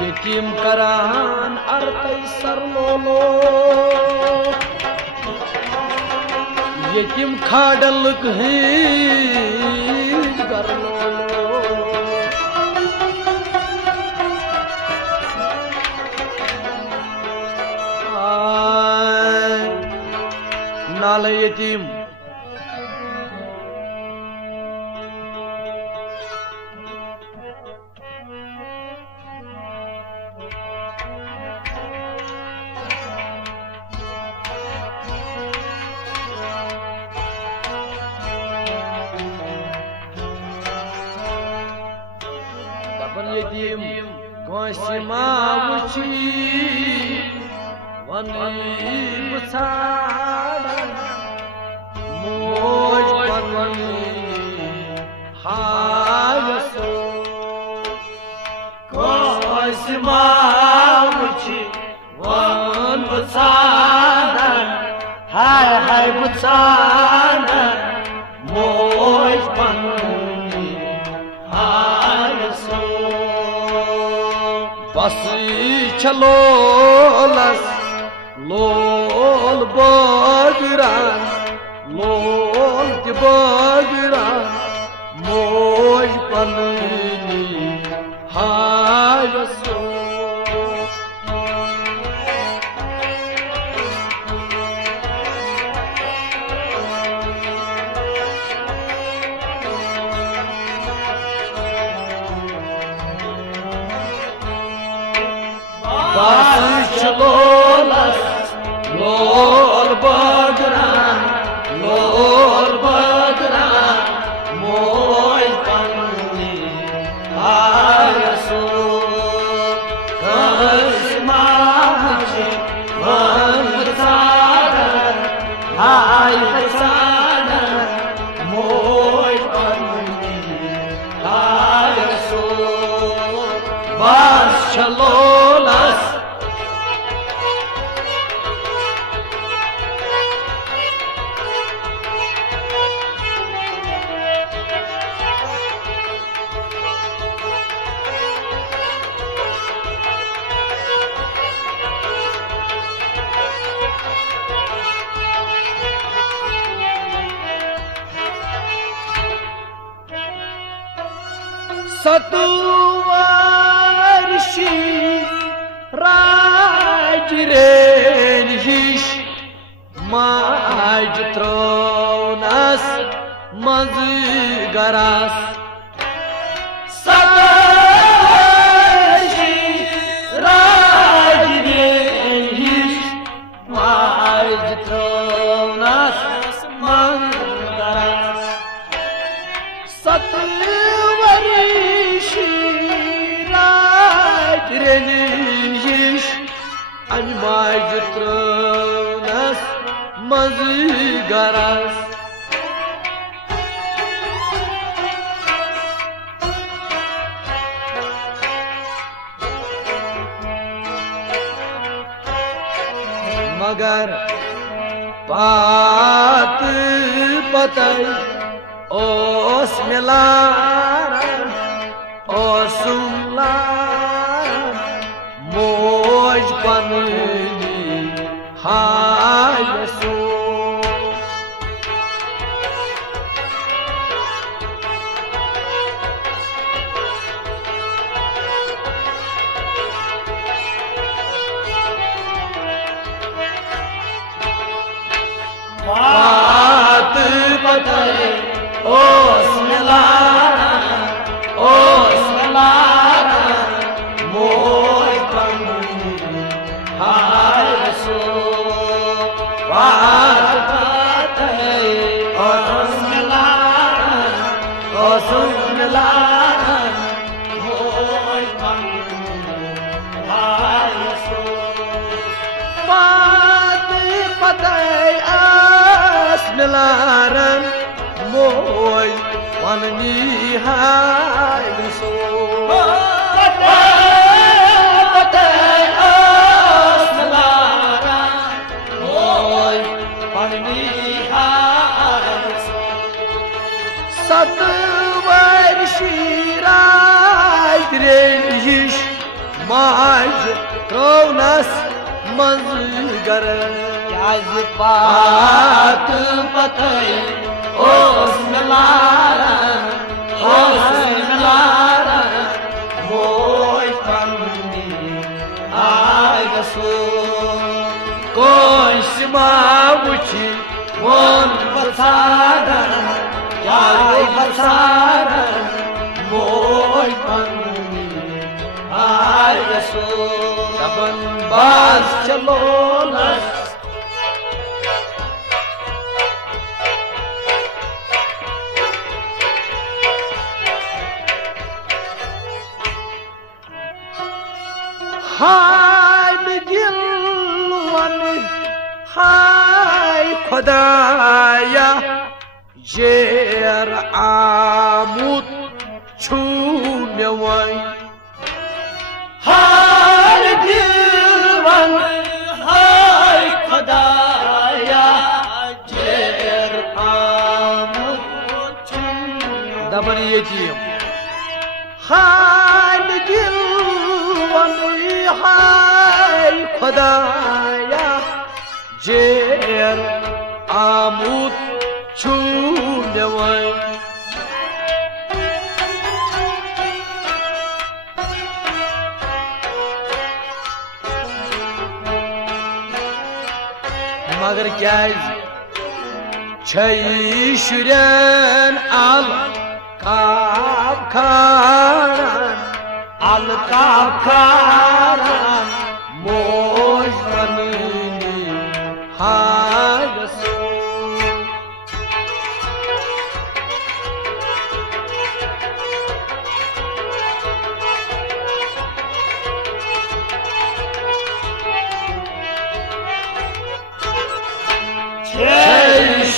यतीम करान अर्तै सरलोलो यतीम खाडल कहीं गरलोलो नाल यतीम यतीम कौसी मावुची वनी बुसाड़ा मोज पनी हायसो कौसी मावुची वन बुसाड़ा हाय हाय बुसाड़ा मोज पनी हायसो बस चलोलस लोल बगरान लोल ते बगरान मोज पनी हायसो बस चलोलस लोल बगरान मोज पनी हायसो कसमाचे वन सागर हाय सागर मोज पनी हायसो बस चलोलस सतुवर्षी राजरेन हिश माज त्रोनस मज गरास सतुवर्षी राजरेन हिश माज त्रोनस मज गरास Reniş animaj tronas mazgaras मगर बात पतई ओस मिलारा ओसुमला मोज पनी हायसो बात बताए ओस मिलारा मोज पनी हायसो बात बताए ओस मिलारा मोज पनी हायसो बात बताए मिलारन मोज पनी हायसो सतवर्षी राजरेन हिश माज त्रोनस मंजगर क्याज पात पतई ओस मिलारन मोय पंदी आय गसो कोश मावुची मोन बसारन क्याय बसारन मोय पंदी आय गसो दबन बाज चलो नस हाय दिलवन हाय खुदाया जेर आमुद छू मेवई हाय दिलवन हाय खुदाया जेर आमुद छू दबन यतीम हाय दिलवन हाय खुदाया जेर आमुद छू मेवई मगर क्या शुरन अल काब खारन मोज बननी हागसो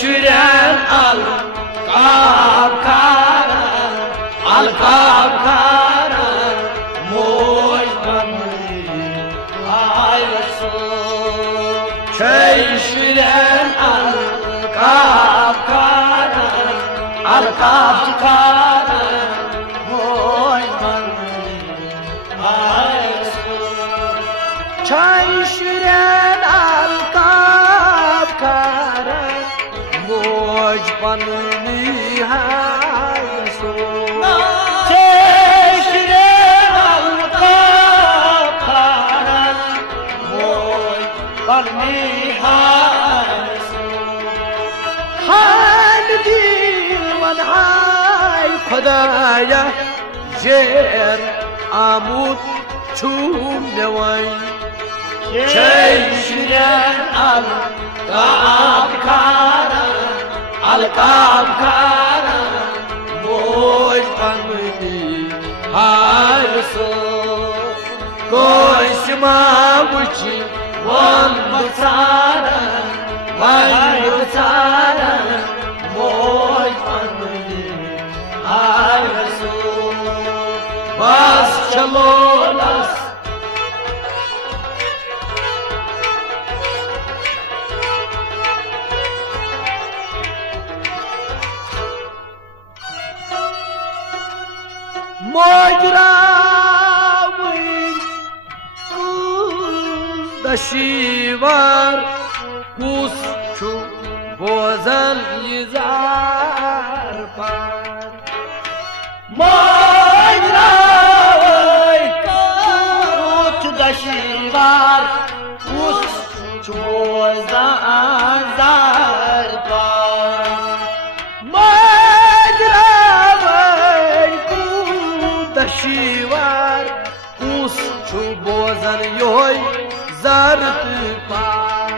शुरन अल काब खारन मोज बननी हागसो शुरन अल काब खारन मोज बननी हागसो शुरन अल काब खारन मोज बननी हागसो खुदाया जेर आमुद छू मेवई शुरन अल काब खारन मोज बननी हागसो कोश मावुची वन बसारन मोज बननी हागसो बस चलो बस मोजरावई दशीवार कुस छु बोझल यजार पार मोजरावई कुस दशीवार कुस छु बोझल पार दशीवार कुस छु बोझन योय जरत पार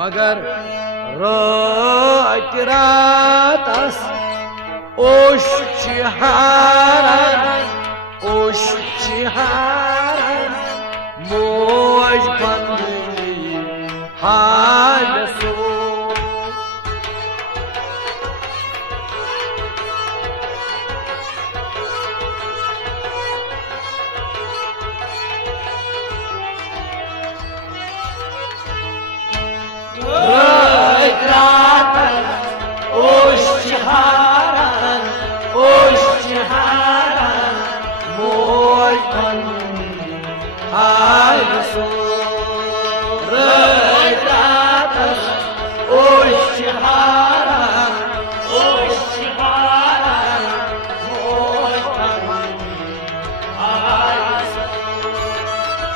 मगर रात रातस ओश चिहारन मोज बननी हागसो Oh شهارم اوش شهارم موی پنی آیس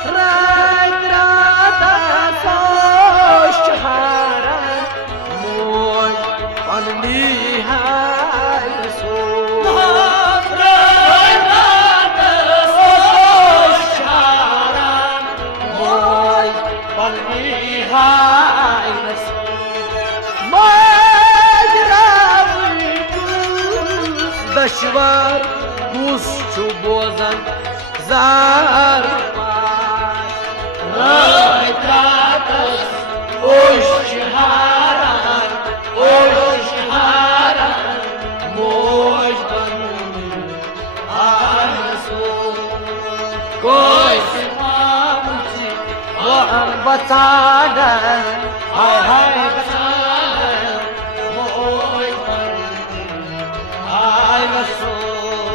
رنگ راتس اوش شهارم موی پنی آیس دشوار کوس چو بوزن زار رای تاتس اوش شهارم اوش شهارم موج بنی آیسو کوی سمامچی وان بچادن های های بچادن موج بنی آیسو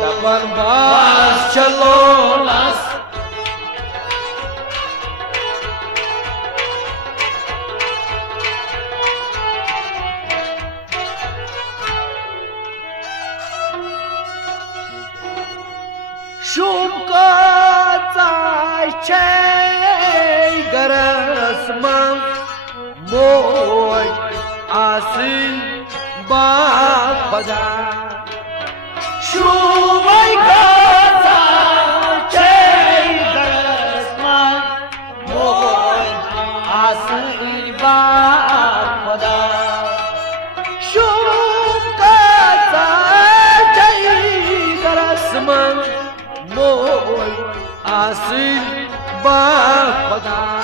دبن باز چلو لس شوم کاتای چی گرسمم موج آسین با خدا شومای کاتا چی درسمان موی آسئی با خدا شوم کاتای چی گرسمم موج آسین با خدا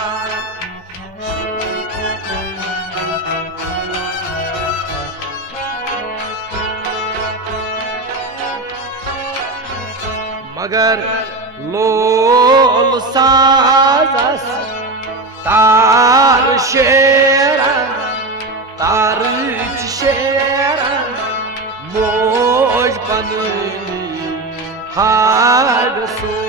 मगर लोल साजस तार शेरन तारिच शेरन मोज बनी हार सो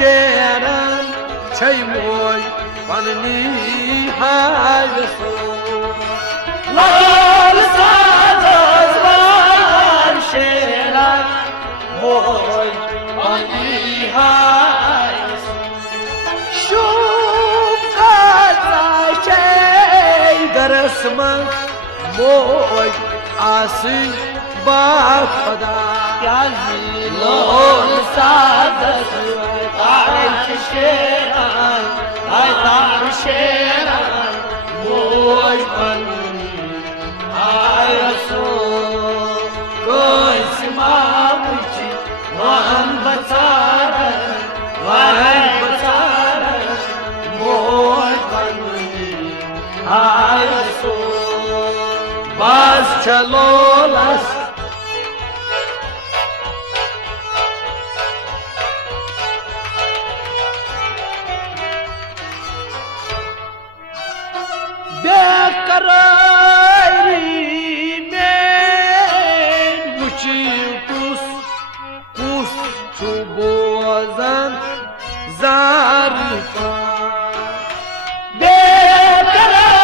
شیرن چی موی پنی های سو لال سازز وار شیرن موی پنی های شوم کاتای چی گرسمم موی آسین با خدا لال سازز تارش شیرن های تار شیرن موی پنی های رسول کوی سمامچی وان بچارن وان بچارن موی پنی های رسول باز چلو لست bekarayri men muçi kus kus çubozan zarfa bekarayri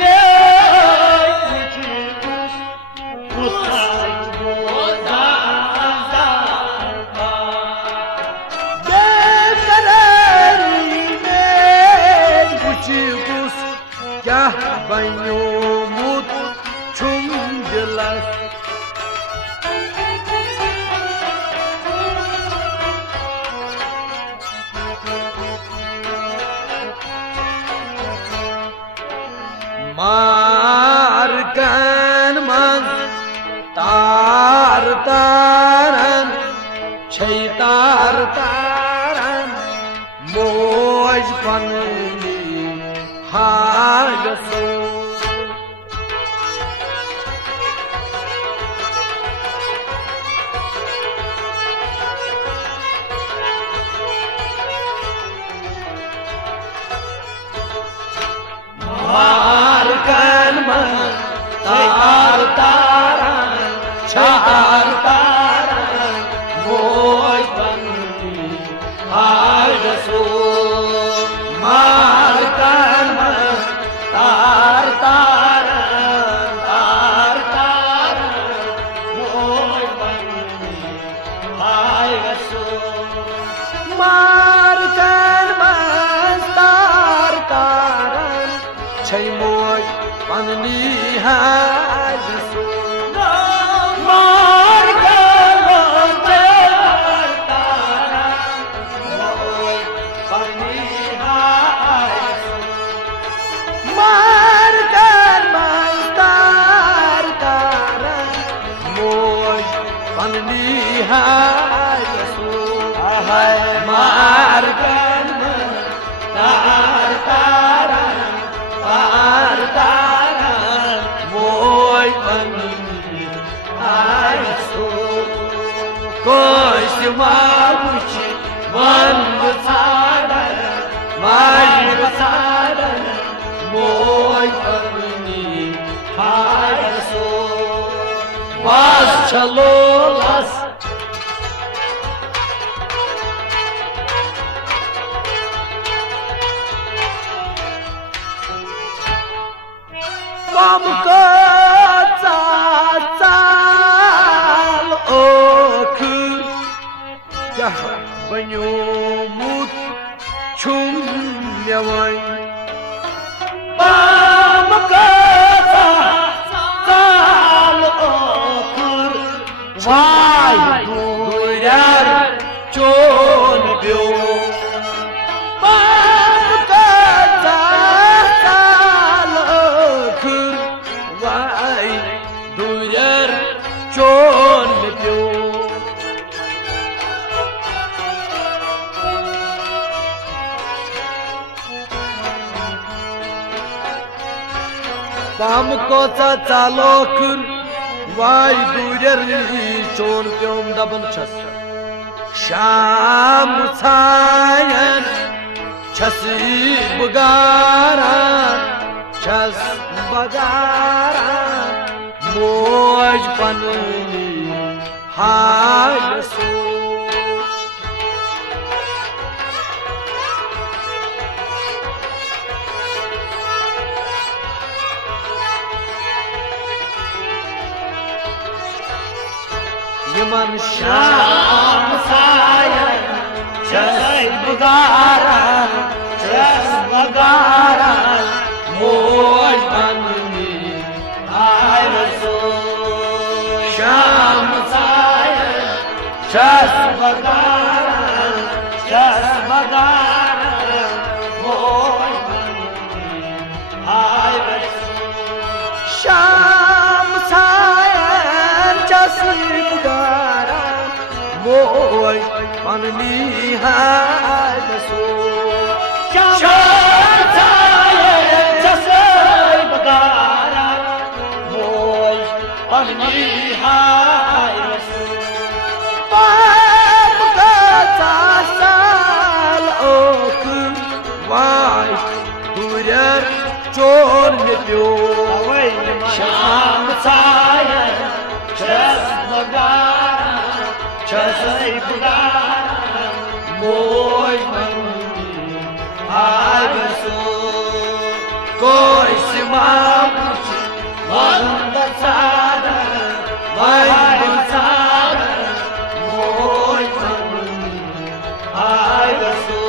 men muçi kus kus çubozan zarfa bekarayri men muçi kus kah bay तारन मोज पन्नी हागसो मारकन तार तारन चार तारन मोज पन्नी हागसो मारकन तार तारन मोज पन्नी हागसो मारकन तार तारन छै मोज पन्नी हागसो मारकन तार तारन मोज पन्नी हागसो कोश मावुच वंद साडन माजिब साडन मोज पन्नी हागसो वास चलोलस Mam kacal okur Gah banyumut chum yawai Mam kacal okur Vay duyar chon byo Mam kacal okur Vay duyar chon byo Pam kota calokur Vay duyar chon pyom daban chas Sham sayan chasi bagara Chas bagara Moj panni hayaso Yaman Sham sayan chas bagara moj panni hayaso Sham sayan chas bagara moj panni hayaso Sham sayan chasi bagara Moj panni hayaso Sham sayan chas bagara moj panni hayaso Pam kacal okur Vay duyar chon byo Sham sayan chas bagara moj panni hayaso Kosh mamuch vand sadan moj panni hayaso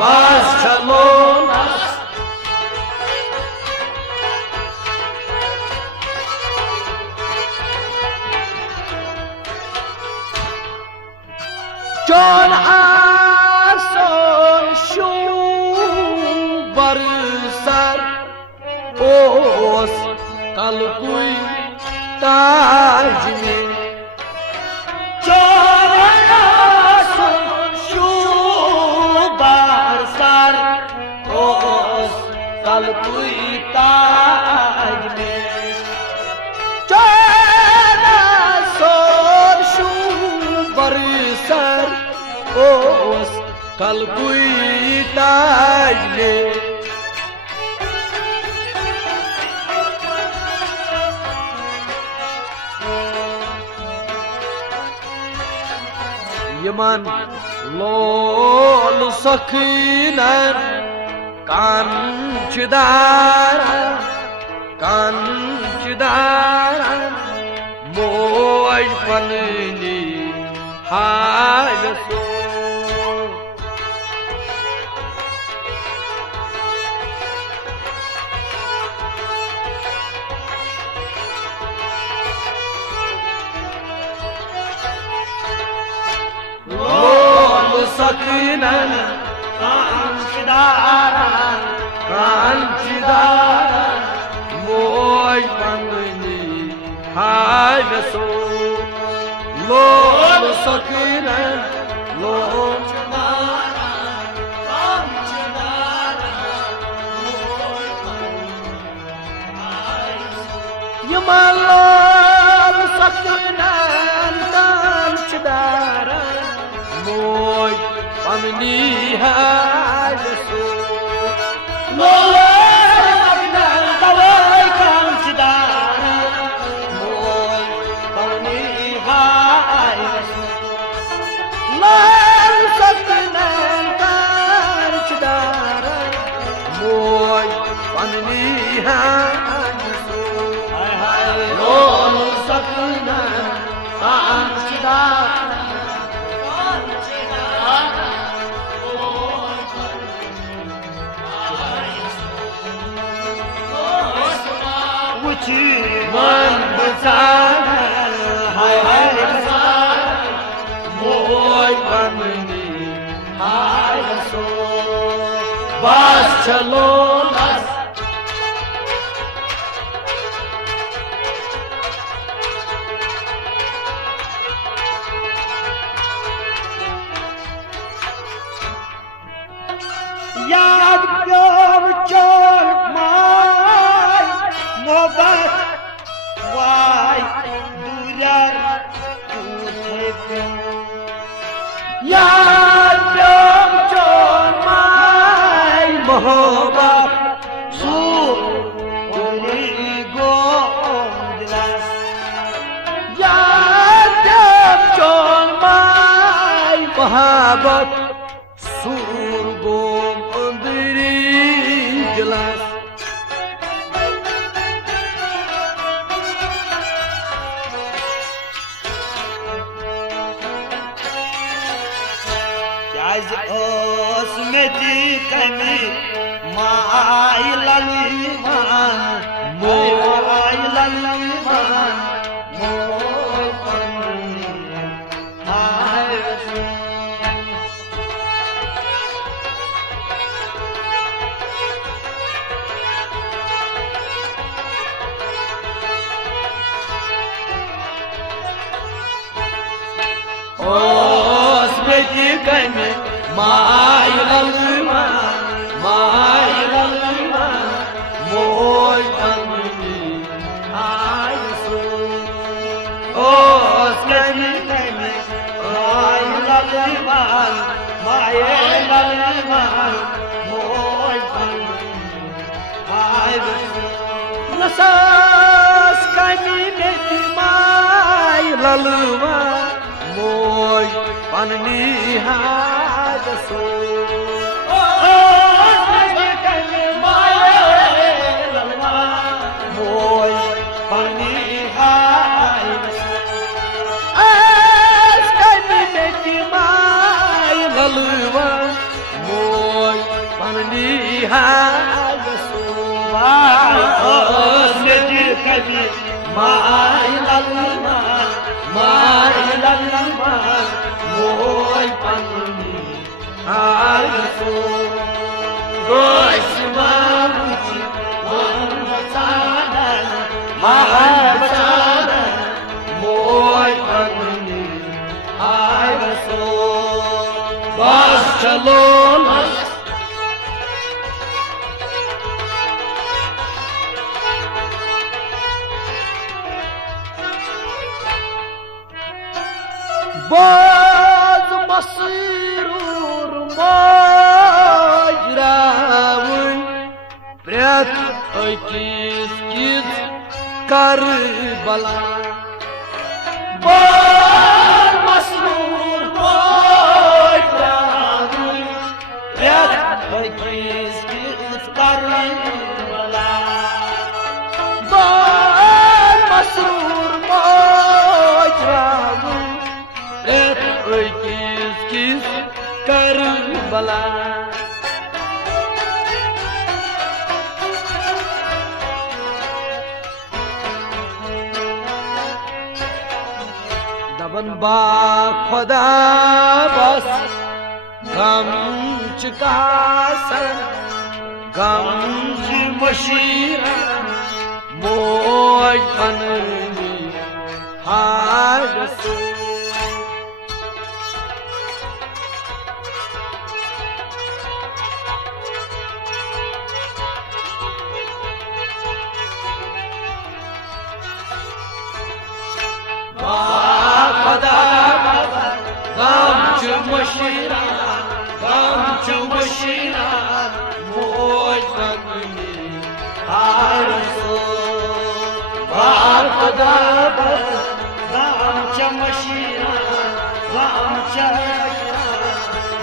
bas chalonas John Arson shu barsar os kalkui tajme John कल कोई ताज में चेहरा सोर शू बरसर ओस कल कोई ताज में यमन लोल सखीनन कांचदार मोज पननी हाल सो लोल सखीनन कांचदार मोज पननी हाल सो लोल सखीनन लोल यमन लोल सखीनन कांचदार मोज पननी हाल सो लोल सखीनन कांचदार मोज पननी हाल सो लोल सखीनन कांचदार मोज पननी हाल सो लोल सखीनन कांचदार मन बचाना हाय मोज पननी हाल सो बस चलो याद प्यार चोर माय मोहब्बत वाय दूरियार पूछे याद प्यार चोर माय मोहब्बत सूर गोली गोंदलास याद प्यार चोर माय मोहब्बत सूर गोंदरी गिलास ओस में दी कमी माई ललमान मोई ललमान मोई पन्नी हाय ओस में दी कमी माय ललमान मोज पननी हाल सो ओस कनी कनी माय ललमान मोज पननी हाल सो नसास कनी में माय ललमान मोज पननी हाल सो माय ललमान मोज पननी हाल सो गोश मामुची मन बचाना मोज पननी हाल सो बस चलो باز مسرور ماجراون پرت أکِس کِس کربلا باز مسرور ماجراون پرت أکِس کِس کربلا باز مسرور ماجراون پرت أکِس کِس کربلا دبن با خدا بس غم چکاسن غم مشیرا موج پننی حادثو غم مشیرا موج پننی حادثو بار خدا بس غم مشیرا غم مشیرا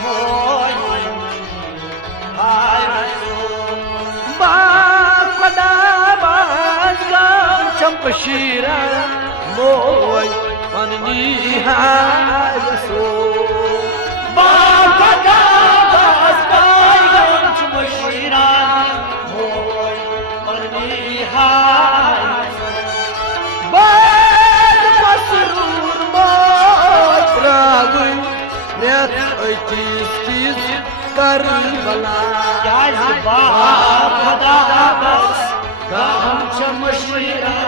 موج پننی حادثو بار خدا بس غم مشیرا موج پننی حادثو بار خدا بس غم مشیرا موج پننی حادثو باز مسرور ماجراون پرت أکِس کِس کربلا بار خدا بس غم مشیرا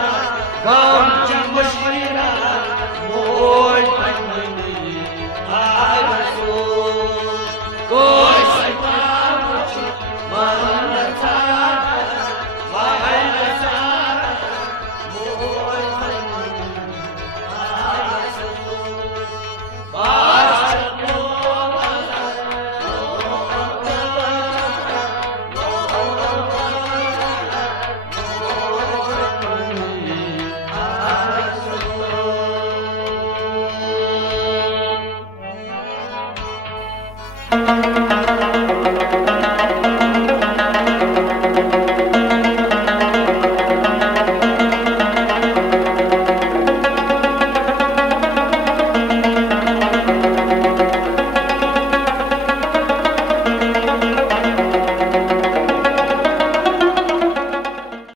غم مشیرا موج پننی حادثو کوئی شیطان چھ من نژاد وای نژاد موج پننی حادثو باز Thank you.